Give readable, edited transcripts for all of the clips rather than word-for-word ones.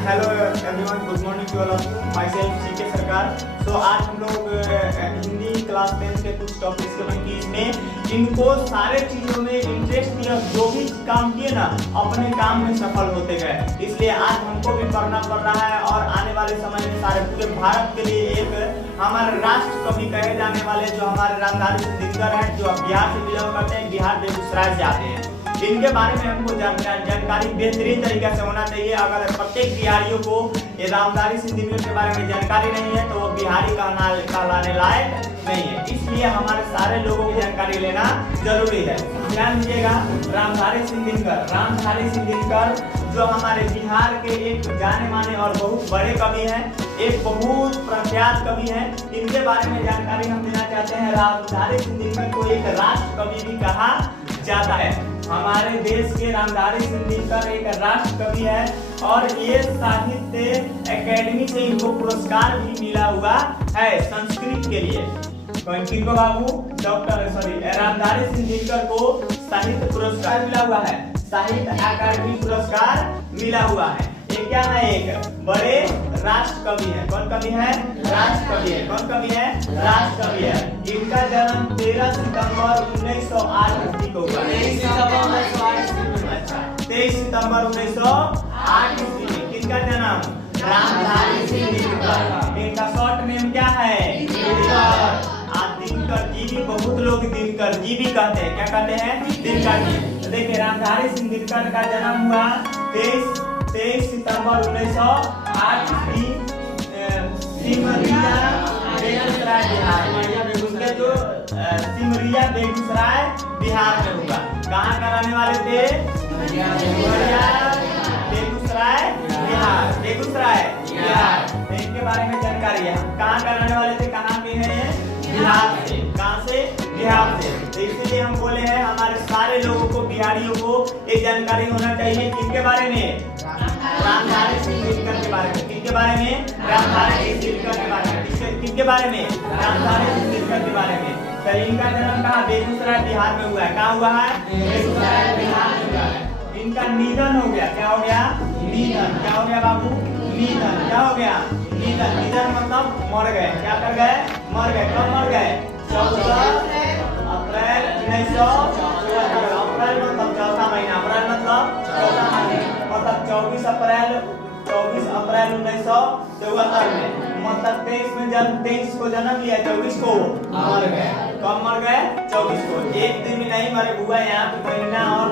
Hello everyone, good morning to all of you. Myself C K Sarkar. So आज हम लोग Hindi class 10 के कुछ टॉपिक्स के कि इसमें इनको सारे चीज़ों में इंटरेस्ट दिया, जो भी काम किए ना अपने काम में सफल होते गए। इसलिए आज हमको भी पढ़ना पड़ रहा है और आने वाले समय में सारे पूरे भारत के लिए एक हमारे राष्ट्र कवि कहे जाने वाले जो हमारे रामधारी सिंह हैं, जो बिहार से बिलोंग करते हैं, बिहार बेगूसराय से आते हैं। इनके बारे में हमको जानकारी बेहतरीन तरीके से होना चाहिए। अगर प्रत्येक बिहारियों को ये रामधारी सिंह के बारे में जानकारी नहीं है तो वो बिहारी कहलाने लायक नहीं है। इसलिए हमारे सारे लोगों की जानकारी लेना जरूरी है। ध्यान दीजिएगा, रामधारी सिंह जो हमारे बिहार के एक जाने माने और बहुत बड़े कवि हैं, एक बहुत प्रख्यात कवि हैं। इनके बारे में जानकारी हम देना चाहते हैं। रामधारी सिंह को एक राष्ट्र कवि भी कहा जाता है। हमारे देश के रामधारी सिंह एक राष्ट्र कवि है और ये साहित्य एकेडमी से इनको पुरस्कार भी मिला हुआ है संस्कृत के लिए। किनको बाबू? रामधारी सिंह को साहित्य पुरस्कार मिला हुआ है, साहित्य अकादमी पुरस्कार मिला हुआ है। ये क्या है? एक बड़े राष्ट्र कवि है। कौन कवि है? राष्ट्र कवि है। कौन कवि है? राष्ट्र कवि है। इनका जन्म 13 सितंबर 1908 को हुआ। 23 सितंबर 1908 में। किसका जन्म? रामधारी सिंह। इनका शॉर्ट नेम क्या है? दिनकर जी भी, बहुत लोग दिनकर जी भी कहते हैं। क्या कहते हैं? दिनकर जी। तो देखिए, रामधारी सिंह दिनकर का जन्म हुआ 23 सितंबर 1908 सिमरिया बेगूसराय बिहार में। उसके जो सिमरिया बेगूसराय बिहार में हुआ। कहाँ का रहने वाले थे? सिमरिया बेगूसराय बिहार। बेगूसराय बिहार। इनके बारे में जानकारी है। कहाँ का रहने वाले थे? कहाँ के हैं? बिहार से। कहाँ से? बिहार से। तो इसीलिए हम बोले हैं हमारे सारे लोगों को, बिहारियों को एक जानकारी होना चाहिए। किसके बारे में? रामधारी सिंह दिनकर के बारे में। किसके बारे में? रामधारी सिंह दिनकर के बारे में। किसके बारे में? रामधारी सिंह दिनकर के बारे में। तो इनका जन्म कहाँ? बेगूसराय बिहार में हुआ है। कहाँ हुआ है? बेगूसराय बिहार में हुआ है। इनका निधन हो गया। क्या हो गया? निधन। क्या हो गया बाबू? निधन। क्या हो गया? निधन। निधन मतलब मर गए। क्या कर गए? मर गए। कब मर गए? 14 अप्रैल 1974। अप्रैल मतलब चौथा महीना। अप्रैल मतलब चौथा महीना, मतलब 24 अप्रैल 1974 में। मतलब 23 में जन्म, 23 को जन्म लिया, 24 को मर गए। कब मर गए? 24 को। एक दिन में नहीं मरे हुआ। यहाँ पे महीना और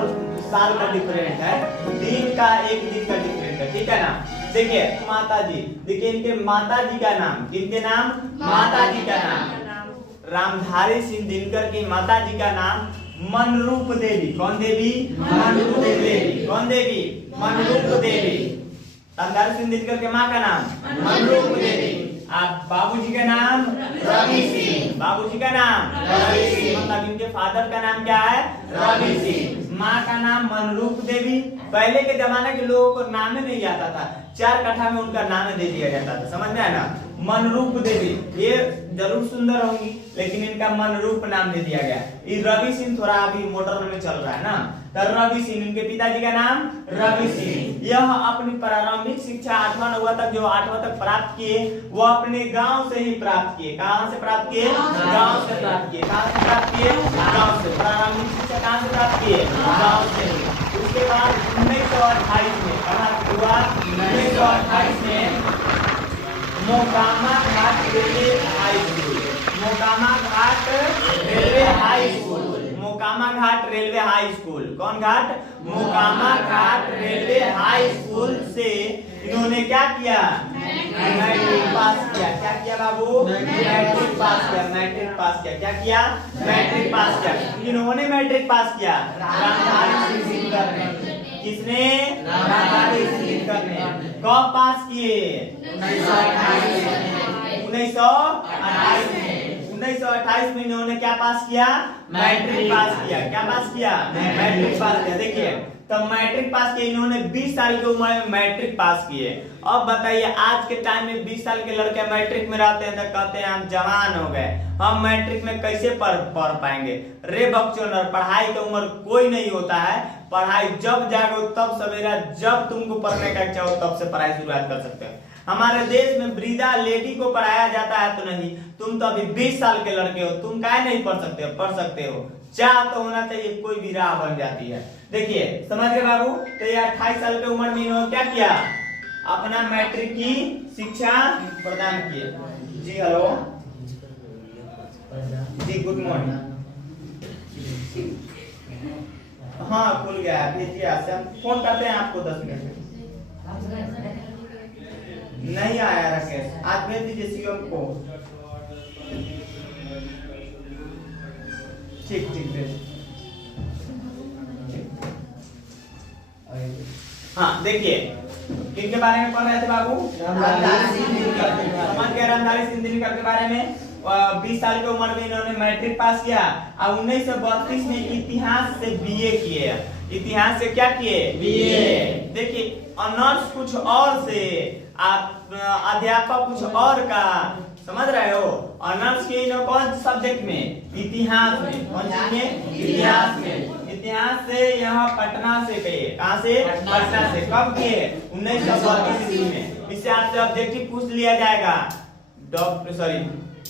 साल का डिफरेंट है, दिन का, एक दिन का डिफरेंट है। ठीक है ना? देखिए माता जी, देखिए इनके माता जी का नाम। किनके नाम? माता जी का नाम। रामधारी सिंह दिनकर की माता जी का नाम मनरूप देवी। कौन देवी? मनरूप देवी। कौन देवी? मनरूप देवी। रामधारी सिंह दिनकर के माँ का नाम मनरूप देवी। आप बाबूजी का नाम? रवि सिंह। बाबूजी का नाम रवि सिंह। मतलब इनके फादर का नाम क्या है? रवि सिंह। माँ का नाम मनरूप देवी। पहले के जमाने के लोगों को नाम ही नहीं आता था, 4 कट्ठा में उनका नाम दे दिया जाता था। समझ में आया ना? मनरूप देवी। ये जरूर सुंदर होंगी, लेकिन इनका मनरूप नाम दे दिया गया। ये रवि सिंह थोड़ा अभी मॉडर्न में चल रहा है ना, तो रवि सिंह। इनके पिताजी का नाम रवि सिंह। यह अपनी प्रारंभिक शिक्षा 8वां 9वां तक, जो 8वां तक प्राप्त किए, वो अपने गांव से ही प्राप्त किए। कहां से प्राप्त किए? गांव से प्राप्त किए। कहां से प्राप्त किए? गांव से। प्रारंभिक शिक्षा कहां से प्राप्त किए? गांव से। उसके बाद 1928 में कहाँ हुआ? 1928 में मोकामा घाट रेलवे हाई स्कूल। मोकामा घाट रेलवे हाई स्कूल। मोकामा घाट रेलवे हाई स्कूल। कौन घाट? मोकामा घाट रेलवे हाई स्कूल से इन्होंने क्या किया? मैट्रिक पास किया। क्या किया बाबू? मैट्रिक पास किया। मैट्रिक पास किया। क्या किया? मैट्रिक पास किया। इन्होंने मैट्रिक पास किया। रामधारी सिंह दिनकर ने। किसने? रामधारी सिंह दिनकर ने। कब पास किए? 1928 में। 1928 में इन्होंने क्या पास किया? मैट्रिक पास किया। क्या पास किया? मैट्रिक पास किया। देखिए तब मैट्रिक पास किए, इन्होंने 20 साल की उम्र में मैट्रिक पास किए। अब बताइए आज के टाइम में 20 साल के लड़के मैट्रिक में रहते हैं तो कहते हैं हम जवान हो गए, हम मैट्रिक में कैसे पढ़ पाएंगे। रे बच्चों, पढ़ाई की उम्र कोई नहीं होता है, पढ़ाई जब जागो तब सवेरा, जब तुमको पढ़ने का इच्छा हो तब से पढ़ाई शुरुआत कर सकते हो। हमारे देश में वृद्धा लेडी को पढ़ाया जाता है तो नहीं, तुम तो अभी 20 साल के लड़के हो, तुम काहे नहीं पढ़ सकते हो? पढ़ सकते हो, चाह तो होना चाहिए, कोई भी राह बन जाती है। देखिए समझ गए बाबू, तो ये 28 साल की उम्र में इन्होंने क्या किया, अपना मैट्रिक की शिक्षा प्रदान किए। जी हेलो जी, गुड मॉर्निंग। हाँ खुल गया, भेजिए, आज हम फोन करते हैं आपको 10 मिनट में। नहीं आया राकेश, आज भेज दीजिए सीएम को। ठीक ठीक भेज। हाँ देखिए किनके बारे में पढ़ रहे थे बाबू? समझ गए, रामधारी सिंह दिनकर के बारे में। 20 साल की उम्र में इन्होंने मैट्रिक पास किया और 1932 में इतिहास से बीए किए। इतिहास से क्या किए? बीए। देखिए ऑनर्स कुछ और से, अध्यापक कुछ और का, समझ रहे हो? ऑनर्स के इन्होंने कौन सब्जेक्ट में? इतिहास में। कौन सी में? इतिहास में। इतिहास से यहाँ पटना से गए। कहाँ से? पटना से। कब किए? 1932 में। इससे आपसे ऑब्जेक्टिव पूछ लिया जाएगा।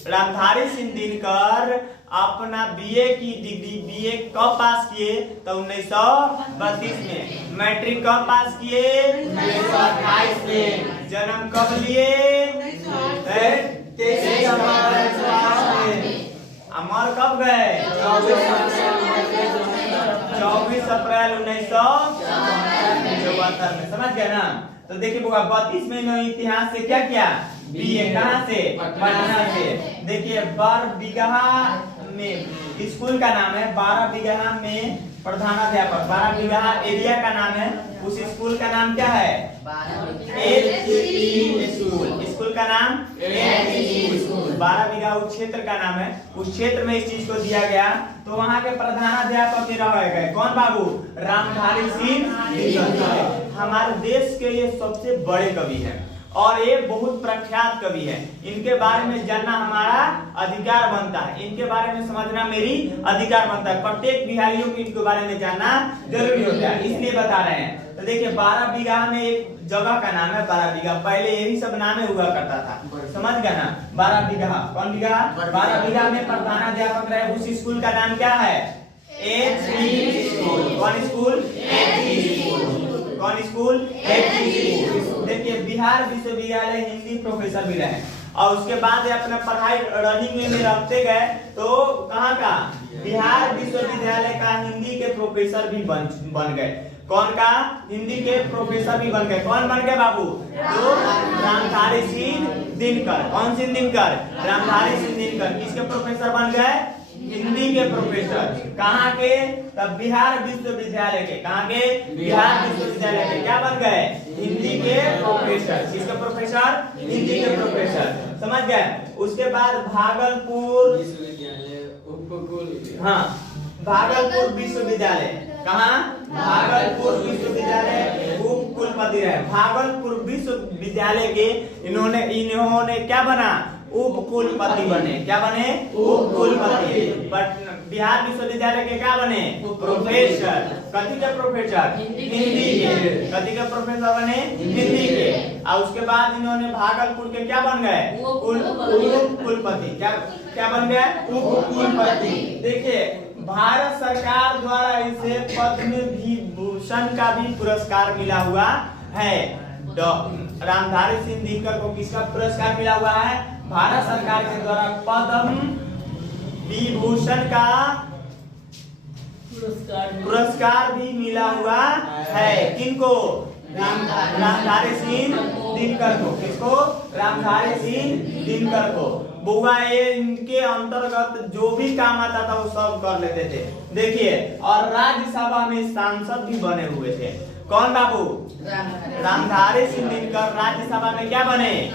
रामधारी सिंह दिनकर अपना बीए की डिग्री बीए कब पास किए? तो 1932 में। मैट्रिक कब पास किए? 1928 में। जन्म कब लिए? 23 अमर कब गए? 24 अप्रैल 1974 में। समझ गए ना? तो देखिए 32 में इन्होंने इतिहास से क्या किया? बीए। कहाँ से? पटना से। देखिए बारबीघा में स्कूल का नाम है, 12 में प्रधानाध्यापक, 12 एरिया का नाम है। उस स्कूल का नाम क्या है? स्कूल। स्कूल का नाम 12 उस क्षेत्र का नाम है। उस क्षेत्र में इस चीज को दिया गया। तो वहाँ के प्रधानाध्यापक रह गए कौन बाबू? रामधारी सिंह दिनकर। हमारे देश के ये सबसे बड़े कवि हैं और ये बहुत प्रख्यात कवि है। इनके बारे में जानना हमारा अधिकार बनता है, इनके बारे में समझना मेरी अधिकार बनता है। प्रत्येक बिहारियों को इनके बारे में जानना जरूरी होता है, इसलिए बता रहे हैं। तो देखिए 12 में एक जगह का नाम है 12 पहले यही सब नाम हुआ करता था। समझ गए ना? 12 कौन बीघा? 12 में प्रधानाध्यापक रहे। उस स्कूल का नाम क्या है? स्कूल। कौन स्कूल? कौन स्कूल? देखिए बिहार विश्वविद्यालय हिंदी प्रोफेसर भी रहे और उसके बाद अपना पढ़ाई रनिंग में रखते गए तो कहाँ का? बिहार विश्वविद्यालय का हिंदी के प्रोफेसर भी बन गए। कौन का? हिंदी के प्रोफेसर भी बन गए। कौन बन गए बाबू? तो रामधारी सिंह दिनकर। कौन सिंह दिनकर? रामधारी सिंह दिनकर। किसके प्रोफेसर बन गए? हिंदी के प्रोफेसर। कहाँ के? तब बिहार विश्वविद्यालय के। कहाँ के? बिहार विश्वविद्यालय के। क्या बन गए? हिंदी के प्रोफेसर। किसके प्रोफेसर? हिंदी के प्रोफेसर। समझ गए? उसके बाद भागलपुर विश्वविद्यालय उपकुल। हाँ भागलपुर विश्वविद्यालय। कहाँ? भागलपुर विश्वविद्यालय उप कुलपति रहे। भागलपुर विश्वविद्यालय के इन्होंने क्या बना? उप कुलपति बने। क्या बने? उप कुलपति। बिहार विश्वविद्यालय के क्या बने? प्रोफेसर। कथी के प्रोफेसर? हिंदी के। कथी के प्रोफेसर बने? हिंदी के। और उसके बाद इन्होंने भागलपुर के क्या बन गए? उप कुलपति। क्या बन गए? उप कुलपति। देखिए भारत सरकार द्वारा इसे पद्म विभूषण का भी पुरस्कार मिला हुआ है। रामधारी सिंह दिनकर को किसका पुरस्कार मिला हुआ है? भारत सरकार के द्वारा पद्म विभूषण का पुरस्कार भी मिला हुआ है। किनको? रामधारी सिंह दिनकर को। किसको? रामधारी सिंह दिनकर को। बुआ ये इनके अंतर्गत जो भी काम आता था वो सब कर लेते थे। देखिए और राज्यसभा में सांसद भी बने हुए थे। कौन बाबू? रामधारी सिंह दिनकर राज्यसभा में क्या बने?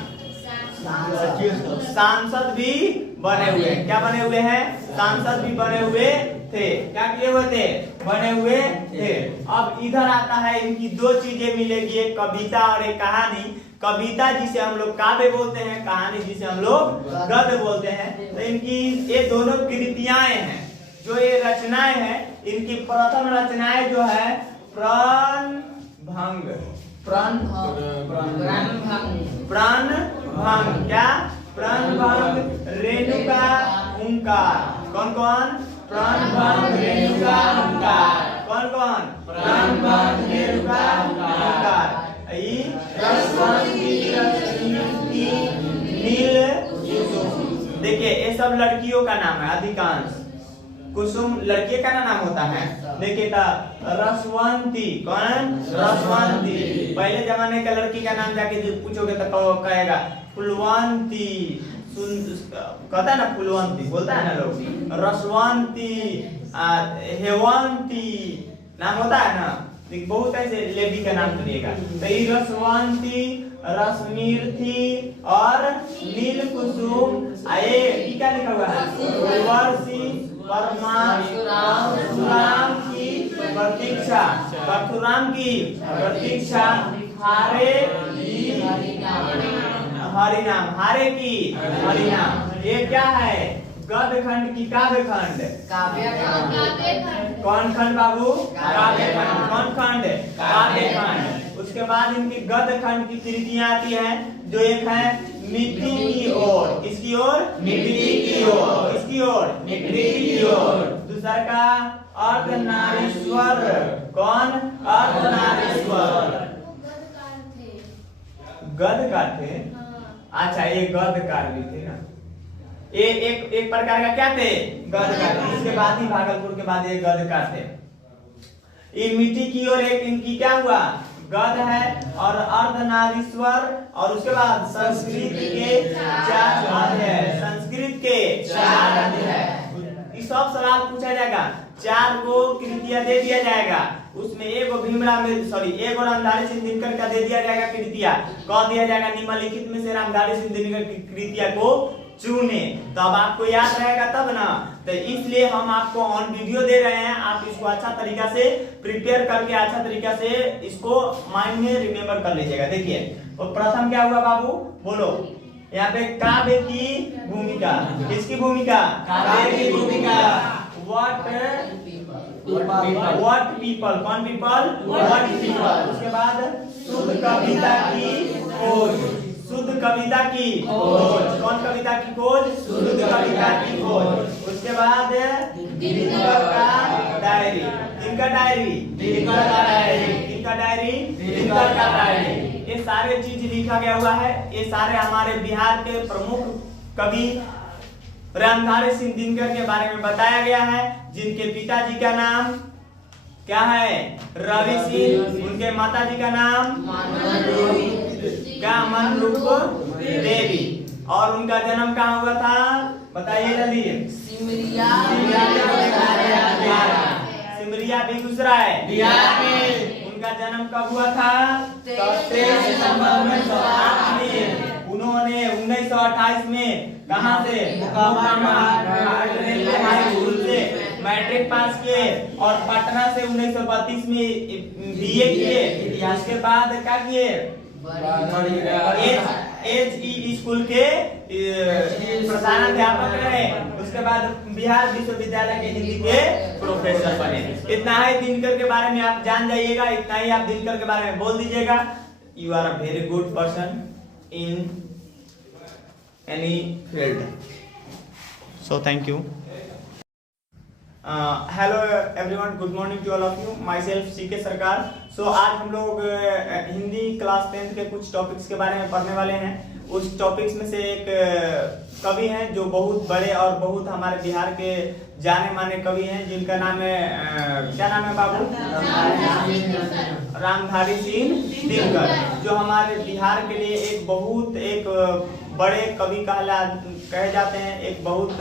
सांसद भी बने हुए। क्या बने हुए हैं? सांसद भी बने हुए थे। क्या किए हुए थे? बने हुए थे। अब इधर आता है, इनकी दो चीजें मिलेगी, एक कविता और एक कहानी। कविता जिसे हम लोग काव्य बोलते हैं, कहानी जिसे हम लोग गद्य बोलते हैं। तो इनकी ये दोनों कृतियाएं हैं, जो ये रचनाएं हैं। इनकी प्रथम रचनाएं जो है प्रणभंग। प्रणभंग क्या? प्रणभंग, रेणुका, ओंकार। कौन कौन? प्रणभंग, रेणुका, ओंकार। कौन कौन? प्रणभंग, रेणुका, ओंकार। नील कुसुम। देखिए ये सब लड़कियों का नाम है, अधिकांश। कुसुम लड़के का नाम होता है। देखिए रसवंती। कौन? रसवंती। पहले जमाने का लड़की का नाम जाके पूछोगे तो कहेगा फुलवंती। कहता है ना फुलवंती, बोलता है ना लोग। रसवंती, हेवंती नाम होता है ना। बहुत ऐसे लेडी का नाम सुनिएगा। तो ये रसवंती, रश्मिर्थी और नील कुसुम। आए क्या लिखा हुआ है? वर्षी परशुराम की प्रतीक्षा। परशुराम की प्रतीक्षा। हारे हरिनाम। हारे की हरिनाम। ये क्या है? गद्य खंड की काव्य खंड। कौन खंड बाबू? काव्य खंड। कौन खंड? काव्य खंड। उसके बाद इनकी गद्य खंड की कृतियां आती है, जो एक है मिट्टी की ओर। इसकी ओर? मिट्टी की ओर। इसकी ओर? मिट्टी की ओर। दूसरा का अर्धनारीश्वर। कौन? अर्धनारीश्वर। गद्यकार थे। अच्छा ये गद्यकार भी थे ना। ये एक प्रकार का क्या थे? गद्यकार। इसके बाद ही भागलपुर के बाद ये गद्यकार थे। ये मिट्टी की ओर एक इनकी क्या हुआ? गद्य है। और अर्धनारीश्वर। और उसके बाद संस्कृत के 4 अध्याय। संस्कृत के 4 अध्याय। इस सब सवाल पूछा जाएगा। 4 को कृतियां दे दिया जाएगा। उसमें एगो एगो रामधारी सिंह दिनकर का दे दिया जाएगा कृतिया। कौन दिया जाएगा? निम्नलिखित में से रामधारी सिंह दिनकर की कृतिया को चुने। तो अब आपको याद रहेगा तब ना। तो इसलिए हम आपको ऑन वीडियो दे रहे हैं। आप इसको अच्छा तरीका से प्रिपेयर करके अच्छा तरीका से इसको माइंड में रिमेम्बर कर लीजिएगा। देखिए तो प्रथम क्या हुआ बाबू? बोलो। यहाँ पे काव्य की भूमिका। किसकी भूमिका? काव्य की भूमिका। What people. कौन पीपल? What people. उसके बाद शुद्ध कविता की खोज। शुद्ध कविता की खोज। कौन कविता की खोज? शुद्ध कविता की खोज। उसके बाद दिनकर का डायरी। किनका डायरी? दिनकर का डायरी। किनका डायरी? दिनकर का डायरी। ये सारे चीज लिखा गया हुआ है। ये सारे हमारे बिहार के प्रमुख कवि रामधारी सिंह दिनकर के बारे में बताया गया है, जिनके पिताजी का नाम क्या है? रवि सिंह। उनके माताजी का नाम क्या? मनरूप देवी। और उनका जन्म कहाँ हुआ था? बताइए जल्दी। सिमरिया बेगूसराय बिहार में। उनका जन्म कब हुआ था? 23 सितंबर 1908 में। उन्होंने 1928 में कहां से? मैट्रिक पास किए। और पटना से 1932 में बीए किए। उसके बाद क्या किए? HE स्कूल के प्रधानाध्यापक रहे। उसके बाद बिहार विश्वविद्यालय के हिंदी के प्रोफेसर बने। इतना ही दिनकर के बारे में आप जान जाइएगा। इतना ही आप दिनकर के बारे में बोल दीजिएगा। You are a very good person in any field. So thank you. Hello everyone, good morning to all of you. Myself C K Sarkar. So आज हम लोग हिंदी क्लास 10th के कुछ टॉपिक्स के बारे में पढ़ने वाले हैं। उस टॉपिक्स में से एक कवि हैं जो बहुत बड़े और बहुत हमारे बिहार के जाने माने कवि हैं, जिनका नाम है क्या नाम है बाबू? रामधारी सिंह दिनकर, जो हमारे बिहार के लिए एक बड़े कवि कहे जाते हैं। एक बहुत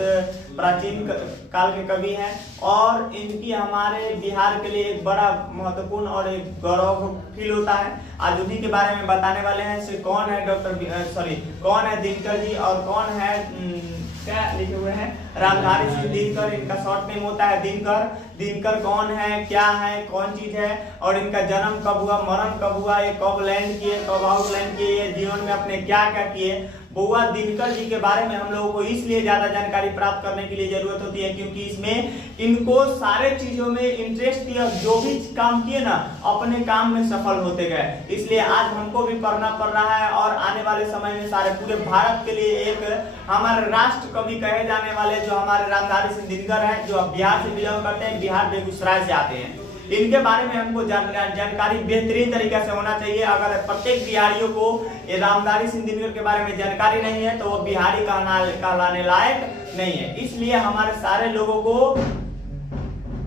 प्राचीन काल के कवि हैं और इनकी हमारे बिहार के लिए एक बड़ा महत्वपूर्ण और एक गौरव फील होता है। आज उन्हीं के बारे में बताने वाले हैं। कौन है कौन है दिनकर जी और कौन है क्या लिखे हुए हैं रामधारी सिंह दिनकर, इनका शॉर्ट नेम होता है दिनकर। दिनकर कौन है, क्या है, कौन चीज है, और इनका जन्म कब हुआ, मरण कब हुआ, ये कब लैंड किए, कब आउटलैंड किए, ये जीवन में अपने क्या क्या किए। बउआ दिनकर जी के बारे में हम लोगों को इसलिए ज्यादा जानकारी प्राप्त करने के लिए जरूरत होती है क्योंकि इसमें इनको सारे चीजों में इंटरेस्ट दिया, जो भी काम किए ना अपने काम में सफल होते गए, इसलिए आज हमको भी पढ़ना पड़ रहा है। और आने वाले समय में सारे पूरे भारत के लिए एक हमारे राष्ट्र कवि कहे जाने वाले जो हमारे रामधारी सिंह दिनकर हैं, जो बिहार से बिलोंग करते हैं, बिहार बेगूसराय से आते हैं। इनके बारे में हमको जानकारी बेहतरीन तरीके से होना चाहिए। अगर प्रत्येक बिहारियों को ये रामधारी सिंह दिनकर के बारे में जानकारी नहीं है तो वो बिहारी कहलाने लायक नहीं है। इसलिए हमारे सारे लोगों को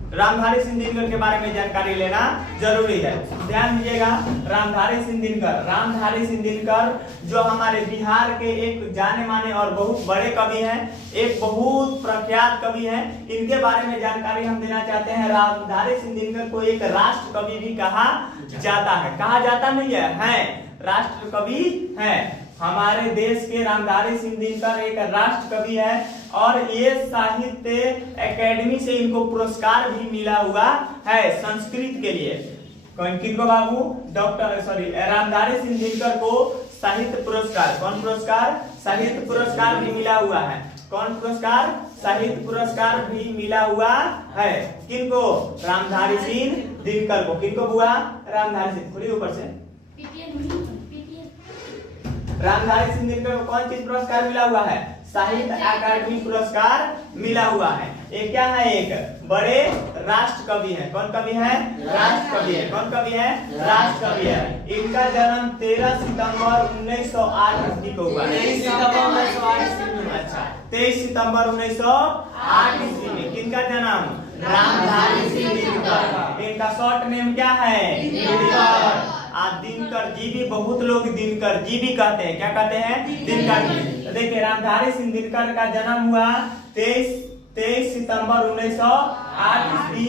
रामधारी सिंह दिनकर के बारे में जानकारी लेना जरूरी है। ध्यान दीजिएगा, रामधारी सिंह दिनकर, रामधारी सिंह दिनकर जो हमारे बिहार के एक जाने माने और बहुत बड़े कवि हैं, एक बहुत प्रख्यात कवि हैं। इनके बारे में जानकारी हम देना चाहते हैं। रामधारी सिंह दिनकर को एक राष्ट्र कवि भी कहा जाता है, कहा जाता नहीं है, राष्ट्र कवि है। हमारे देश के रामधारी सिंह दिनकर एक राष्ट्र कवि है और ये साहित्य एकेडमी से इनको पुरस्कार भी मिला हुआ है संस्कृत के लिए। किनको बाबू, रामधारी सिंह दिनकर को साहित्य पुरस्कार, कौन पुरस्कार, साहित्य पुरस्कार भी मिला हुआ है। कौन पुरस्कार, साहित्य पुरस्कार भी मिला हुआ है। किनको, रामधारी सिंह दिनकर को। किनको हुआ, रामधारी सिंह, थोड़ी ऊपर से, रामधारी सिंह दिनकर को कौन चीज पुरस्कार मिला हुआ है, साहित्य अकादमी पुरस्कार मिला हुआ है। ये क्या है, एक बड़े राष्ट्र कवि है। कौन कवि है, राष्ट्र कवि है। कौन कवि है, राष्ट्र कवि है। इनका जन्म 13 सितंबर 1908 ईस्वी को हुआ। 23 सितंबर 1908 ईस्वी में। किनका जन्म, रामधारी सिंह दिनकर। इनका शॉर्ट नेम क्या है, दिनकर। दिनकर जी भी, बहुत लोग दिनकर जी भी कहते हैं, क्या कहते हैं, दिनकर जी। देखिए रामधारी सिंह दिनकर का जन्म हुआ 23 सितंबर 1908 ईस्वी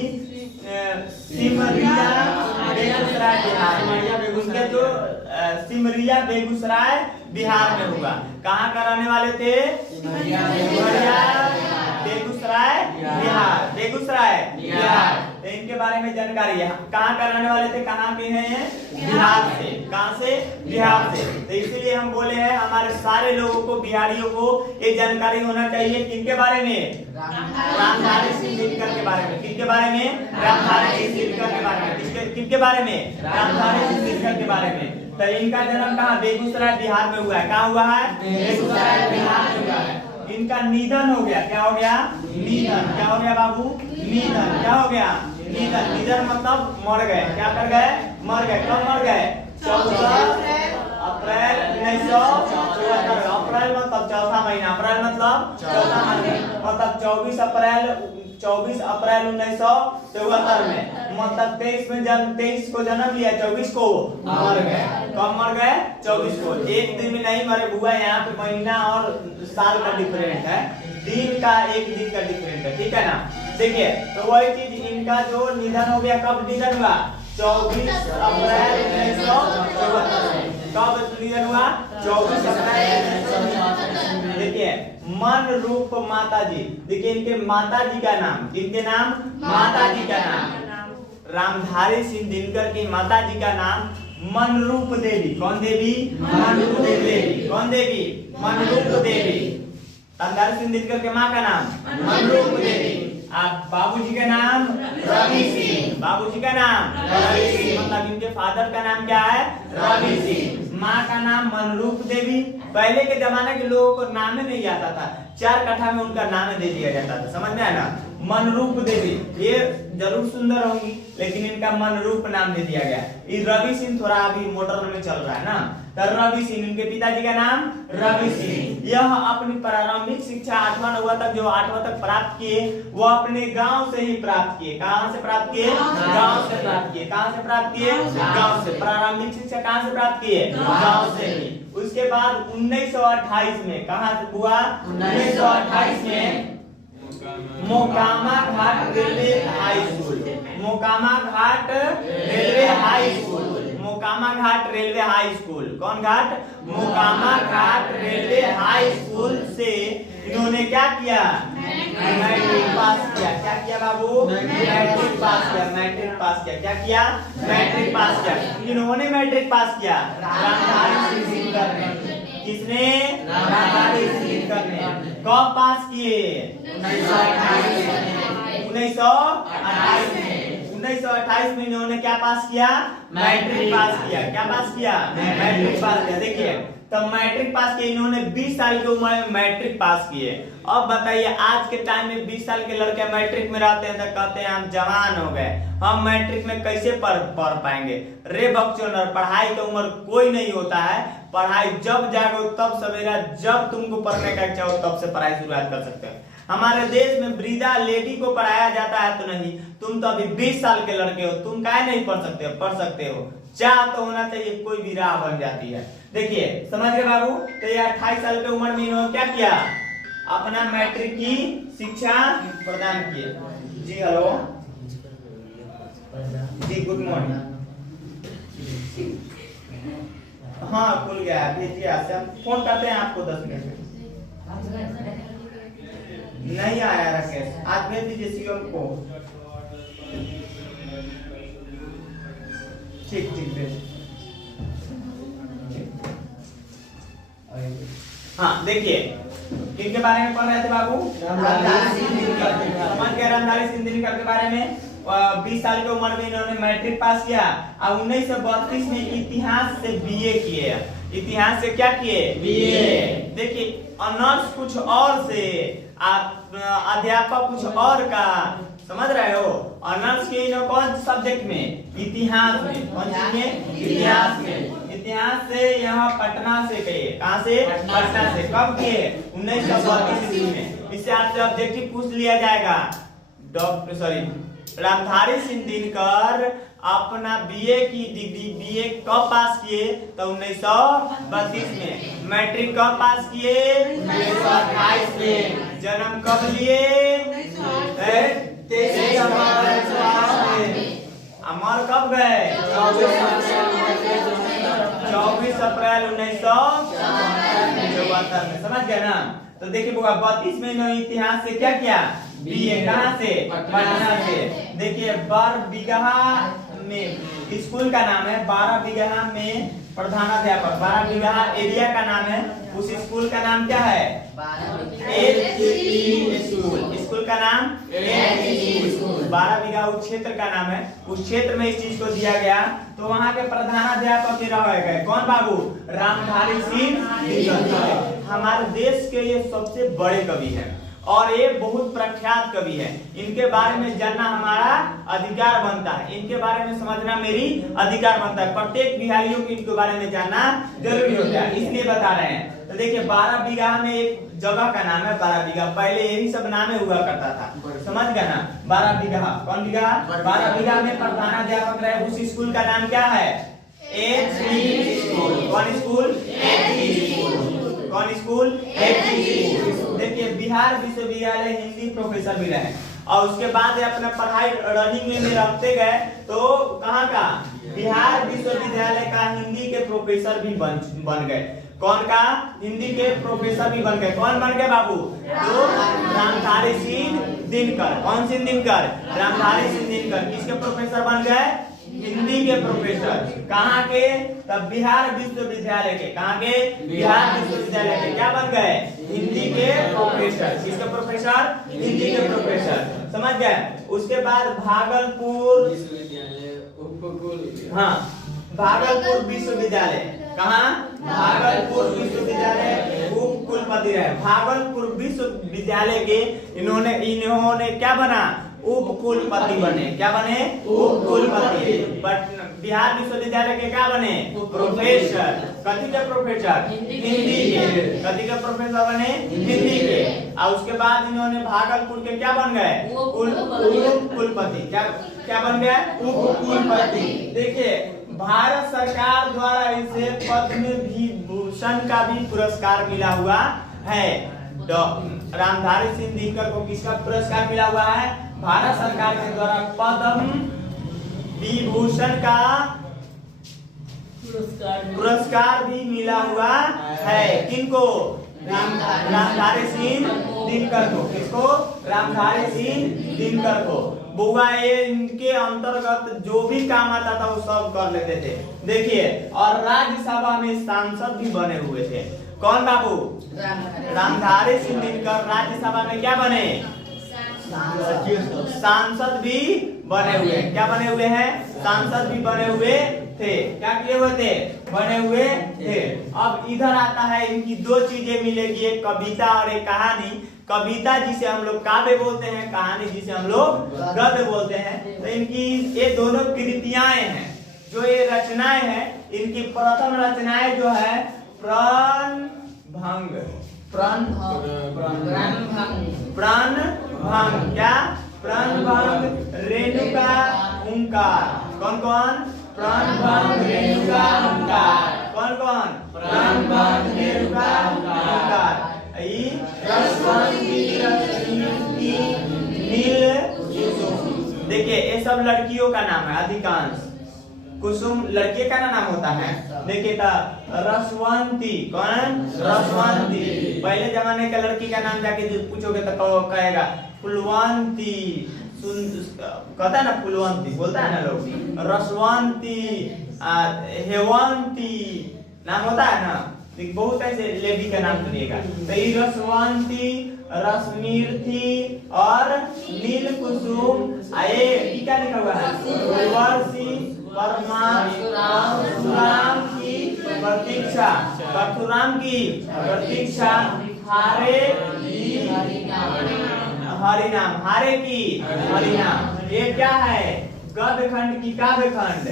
सिमरिया बेगूसराय बिहार। उनके जो सिमरिया बेगूसराय बिहार में हुआ। कहाँ का रहने वाले थे, बेगूसराय बिहार, बेगूसराय बिहार। इनके बारे में जानकारी है, कहाँ का रहने वाले थे, कहाँ के हैं, बिहार से। कहाँ से, बिहार से। तो इसीलिए हम बोले हैं हमारे सारे लोगों को, बिहारियों को ये जानकारी होना चाहिए। किनके बारे में, रामधारी सिंह दिनकर के बारे में। किनके बारे में, रामधारी सिंह दिनकर के बारे में। किनके बारे में, रामधारी सिंह दिनकर के बारे में। तो इनका जन्म कहाँ, बेगूसराय बिहार में हुआ है। कहाँ हुआ है, बेगूसराय बिहार में हुआ है। इनका निधन हो गया, क्या हो गया, निधन। क्या हो गया बाबू, निधन। क्या हो गया, निधन। निधन मतलब मर गए, क्या कर गए, मर गए। कब मर गए, 14 अप्रैल 1974। अप्रैल मतलब चौथा महीना, अप्रैल मतलब चौथा महीना, मतलब 24 अप्रैल 1974 में। मतलब 23 को जन्म लिया, 24 को मर गए। कब मर गए, 24 को। एक दिन में नहीं मरे बुआ, यहाँ पे महीना और साल का डिफरेंट है, दिन का, एक दिन का डिफरेंट है, ठीक है ना। देखिए तो वही चीज, इनका जो निधन हो गया, कब निधन हुआ, 24 अप्रैल 1974 में। कब निधन हुआ, 24 अप्रैल 1974। देखिए मन रूप माता जी, देखिए इनके माता जी का नाम, इनके नाम, माता जी का नाम, रामधारी सिंह दिनकर की माता जी का नाम मनरूप देवी। कौन देवी, मनरूप देवी। कौन देवी, मनरूप देवी। रामधारी सिंह दिनकर के माँ का नाम मनरूप देवी। आप बाबूजी का नाम रवि सिंह। बाबूजी का नाम रवि सिंह, मतलब इनके फादर का नाम क्या है, रवि सिंह। माँ का नाम मनरूप देवी। पहले के जमाने के लोगों को नाम नहीं आता था, 4 कट्ठा में उनका नाम दे दिया जाता था, समझ में आया ना। मनरूप देवी, ये जरूर सुंदर होंगी लेकिन इनका मनरूप नाम दे दिया गया। ये रवि सिंह थोड़ा अभी मॉडर्न में चल रहा है ना, तो रवि सिंह, इनके पिताजी का नाम रवि सिंह। यह अपनी प्रारंभिक शिक्षा 8वां 9वां तक, जो 8वां तक प्राप्त किए, वो अपने गांव से ही प्राप्त किए। कहां से प्राप्त किए, गांव से प्राप्त किए। कहां से प्राप्त किए, गांव से। प्रारंभिक शिक्षा कहां से प्राप्त किए, गांव से ही। उसके बाद 1928 में कहां से हुआ, 1928 में मोकामा घाट रेलवे हाई स्कूल। मोकामा घाट रेलवे हाई स्कूल। मोकामा घाट रेलवे हाई स्कूल। कौन घाट, मोकामा घाट रेलवे हाई स्कूल से इन्होंने क्या किया? मैट्रिक पास किया। क्या किया बाबू? मैट्रिक पास किया। मैट्रिक पास किया। क्या किया? मैट्रिक पास किया। इन्होंने मैट्रिक पास किया रामधारी सिंह दिनकर ने। किसने? रामधारी सिंह दिनकर ने। कब पास किए? 1928 में। 1928 में इन्होंने क्या पास किया? मैट्रिक पास किया। क्या पास किया? मैट्रिक पास किया। देखिए तब मैट्रिक पास किए इन्होंने 20 साल की उम्र में मैट्रिक पास किए। अब बताइए आज के टाइम में 20 साल के लड़के मैट्रिक में रहते हैं तो कहते हैं हम जवान हो गए, हम मैट्रिक में कैसे पढ़ पाएंगे? रे बच्चों, पढ़ाई की उम्र कोई नहीं होता है। पढ़ाई जब जागो तब सवेरा, जब तुमको पढ़ने का इच्छा हो तब से पढ़ाई शुरुआत कर सकते हो। हमारे देश में वृद्धा लेडी को पढ़ाया जाता है तो नहीं। तुम तो अभी 20 साल के लड़के हो, तुम काहे नहीं पढ़ सकते हो? पढ़ सकते हो। चाह तो होना चाहिए, कोई भी राह बन जाती है। देखिए समझ गए बाबू? तो ये 28 साल की उम्र में इन्होंने क्या किया? अपना मैट्रिक की शिक्षा प्रदान किए। जी हेलो जी, गुड मॉर्निंग। हाँ खुल गया, भेजिए। आज हम फोन करते हैं आपको 10 मिनट में। नहीं आया राकेश, आज भेज दीजिए सीएम को। ठीक ठीक भेज। हाँ देखिए किनके बारे में पढ़ रहे थे बाबू? रामधारी सिंह दिनकर। समझ गए रामधारी सिंह दिनकर के बारे में? 20 साल की उम्र में इन्होंने मैट्रिक पास किया और 1932 में इतिहास से बीए किए। इतिहास से क्या किए? बीए। देखिए ऑनर्स कुछ और से, अध्यापक कुछ और का, समझ रहे हो? ऑनर्स किए कौन सब्जेक्ट में? इतिहास में। कौन चीज में? इतिहास में। इतिहास से यहाँ पटना से किए। कहाँ से? पटना से। कब किए? 1932 में। इससे आपसे ऑब्जेक्टिव पूछ लिया जाएगा। रामधारी सिंह दिनकर अपना बीए की डिग्री बीए कब पास किए? तो 1932 में। मैट्रिक कब पास किए? 1928 में। जन्म कब लिए? 23 अमर कब गए? 24 अप्रैल 1974 में। समझ गए ना? तो देखिए 32 में इन्होंने इतिहास से क्या किया? बीए। कहाँ से? पटना से। देखिए 12 बीघा में स्कूल का नाम है, 12 बीघा में प्रधानाध्यापक। 12 बीघा एरिया का नाम है। उस स्कूल का नाम क्या है? स्कूल। स्कूल का नाम 12 बीघा उस क्षेत्र का नाम है। उस क्षेत्र में इस चीज को दिया गया। तो वहाँ के प्रधानाध्यापक रह गए कौन बाबू? रामधारी सिंह दिनकर। हमारे देश के ये सबसे बड़े कवि हैं और ये बहुत प्रख्यात कवि है। इनके बारे में जानना हमारा अधिकार बनता है। इनके बारे में समझना मेरी अधिकार बनता है। प्रत्येक बिहारियों को इनके बारे में जानना जरूरी होता है, इसलिए बता रहे हैं। तो देखिए 12 बीघा में एक जगह का नाम है 12 बीघा। पहले यही सब नाम हुआ करता था। समझ गए ना? 12 बीघा। कौन बीघा? 12 बीघा में प्रधानाध्यापक रहे। उस स्कूल का नाम क्या है? स्कूल। कौन स्कूल? स्कूल। कौन स्कूल? देखिए बिहार विश्वविद्यालय हिंदी प्रोफेसर भी रहे और उसके बाद अपना पढ़ाई रनिंग में रखते गए तो कहाँ का? बिहार विश्वविद्यालय का हिंदी के प्रोफेसर भी बन गए। कौन का? हिंदी के प्रोफेसर भी बन गए। कौन बन गए बाबू? तो रामधारी सिंह दिनकर। कौन सिंह दिनकर? रामधारी सिंह दिनकर। किसके प्रोफेसर बन गए? हिंदी के प्रोफेसर। कहाँ के? तब बिहार विश्वविद्यालय के। कहाँ के? बिहार विश्वविद्यालय के। क्या बन गए? हिंदी के प्रोफेसर। किसके प्रोफेसर? हिंदी के प्रोफेसर। समझ गए? उसके बाद भागलपुर विश्वविद्यालय उपकुल। हाँ भागलपुर विश्वविद्यालय। कहाँ? भागलपुर विश्वविद्यालय उप कुलपति रहे। भागलपुर विश्वविद्यालय के इन्होंने क्या बना? उप कुलपति बने। क्या बने? उप कुलपति। बिहार विश्वविद्यालय के क्या बने? प्रोफेसर। कथी के प्रोफेसर? हिंदी के। कथी के प्रोफेसर बने? हिंदी के। और उसके बाद इन्होंने भागलपुर के क्या बन गए? उप कुलपति। क्या बन गए? उप कुलपति। देखिए भारत सरकार द्वारा इसे पद्म विभूषण का भी पुरस्कार मिला हुआ है। रामधारी सिंह दिनकर को किसका पुरस्कार मिला हुआ है? भारत सरकार के द्वारा पद्म विभूषण का पुरस्कार भी मिला हुआ है। किनको? रामधारी सिंह दिनकर को। किसको? रामधारी सिंह दिनकर को। बुआ ये इनके अंतर्गत जो भी काम आता था वो सब कर लेते थे। देखिए, और राज्यसभा में सांसद भी बने हुए थे। कौन बाबू? रामधारी सिंह दिनकर राज्यसभा में क्या बने? सांसद भी बने हुए। क्या बने हुए हैं? सांसद भी बने हुए थे। क्या किए हुए थे? बने हुए थे। अब इधर आता है, इनकी दो चीजें मिलेगी, एक कविता और एक कहानी। कविता जिसे हम लोग काव्य बोलते हैं, कहानी जिसे हम लोग गद्य बोलते हैं। तो इनकी ये दोनों कृतियां हैं, जो ये रचनाएं हैं। इनकी प्रथम रचनाएं जो है प्रणभंग। क्या? प्रणभंग, रेणुका, ओंकार। कौन कौन? प्रणभंग, रेणुका, ओंकार। कौन कौन? प्रणभंग, रेणुका, ओंकार। देखिए, ये सब लड़कियों का नाम है। अधिकांश कुसुम लड़के का नाम होता है। देखिए, रसवंती। कौन? रसवंती। पहले जमाने का लड़की का नाम जाके जो पूछोगे तो कहेगा फुलवंती। कहता है ना फुलवंती, बोलता है ना लोग। रसवंती, हेवंती नाम होता है ना। बहुत ऐसे लेडी का नाम सुनिएगा। तो रसवंती, रश्मिर्थी और नील कुसुम। आए क्या लिखा हुआ है? परशुराम की प्रतीक्षा। परशुराम की प्रतीक्षा। हरिनाम। हारे की हरिनाम। ये क्या है? गद्य खंड की काव्य खंड।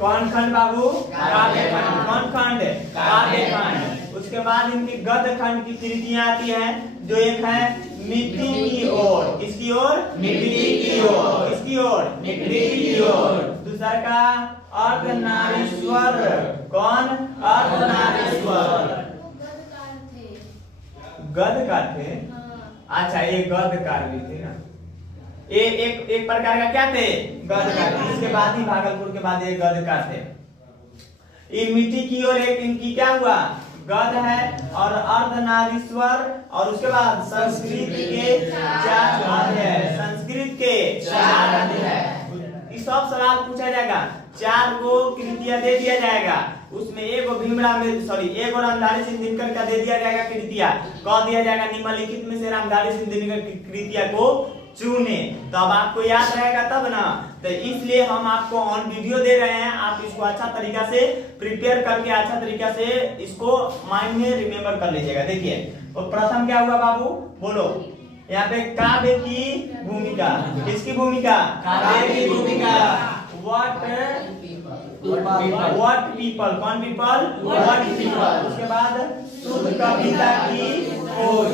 कौन खंड बाबू? काव्य खंड। कौन खंड? काव्य खंड। उसके बाद इनकी गद्य खंड की कृतियां आती हैं, जो एक है मिट्टी की ओर। किसकी ओर? मिट्टी की ओर। किसकी ओर? मिट्टी की ओर। दूसरा का अर्धनारीश्वर। कौन? अर्धनारीश्वर। गद्यकार थे। अच्छा, ये गद्यकार भी थे ना। ये एक प्रकार का क्या थे? गद्यकार। इसके बाद ही भागलपुर के बाद ये गद्यकार थे। ये मिट्टी की ओर एक इनकी क्या हुआ? गद्य है। और अर्धनारीश्वर, और उसके बाद संस्कृत के 4 अध्याय। संस्कृत के 4 अध्याय। इस सब सवाल पूछा जाएगा। 4 को कृतियां दे दिया जाएगा। उसमें एगो एगो रामधारी सिंह दिनकर का दे दिया जाएगा कृतियां। कह दिया जाएगा निम्नलिखित में से रामधारी सिंह दिनकर की कृतियां को चुने। तो अब आपको याद रहेगा तब ना। तो इसलिए हम आपको ऑन वीडियो दे रहे हैं। आप इसको अच्छा तरीका से प्रिपेयर करके अच्छा तरीका से इसको माइंड में रिमेम्बर कर लीजिएगा। देखिए, तो प्रथम क्या हुआ बाबू? बोलो। यहाँ पे काव्य की भूमिका। किसकी भूमिका? काव्य की भूमिका। What people. कौन पीपल? What people. उसके बाद शुद्ध कविता की खोज।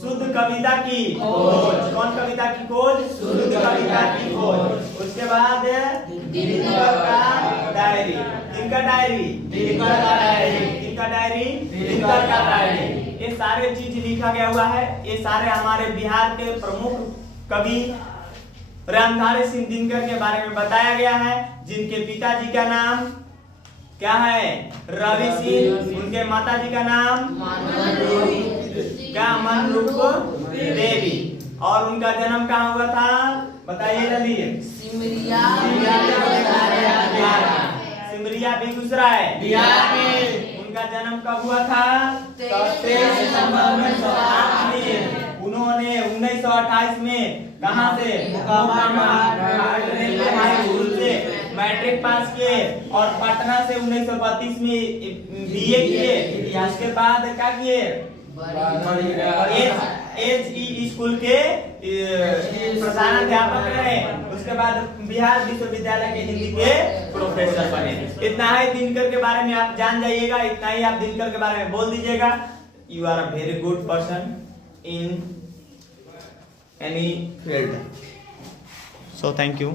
शुद्ध कविता की खोज। कौन कविता की खोज? शुद्ध कविता की खोज। उसके बाद दिनकर का डायरी। दिनकर डायरी। दिनकर का डायरी। दिनकर डायरी। दिनकर का डायरी। ये सारे चीज लिखा गया हुआ है। ये सारे हमारे बिहार के प्रमुख कवि रामधारी सिंह दिनकर के बारे में बताया गया है, जिनके पिताजी का नाम क्या है? रवि सिंह। उनके माताजी का नाम क्या? मनरूप देवी। और उनका जन्म कहाँ हुआ था? बताइए जल्दी। सिमरिया बेगूसराय बिहार में। उनका जन्म कब हुआ था? 23 सितंबर 1908 में। उन्होंने 1928 में कहाँ से? मैट्रिक पास किए और पटना से 1932 में बीए किए। उसके बाद क्या किए? एचई स्कूल के प्रधानाध्यापक रहे। उसके बाद बिहार विश्वविद्यालय के हिंदी के प्रोफेसर बने। इतना ही दिनकर के बारे में आप जान जाइएगा। इतना ही आप दिनकर के बारे में बोल दीजिएगा। You are a very good person in any field. So thank you.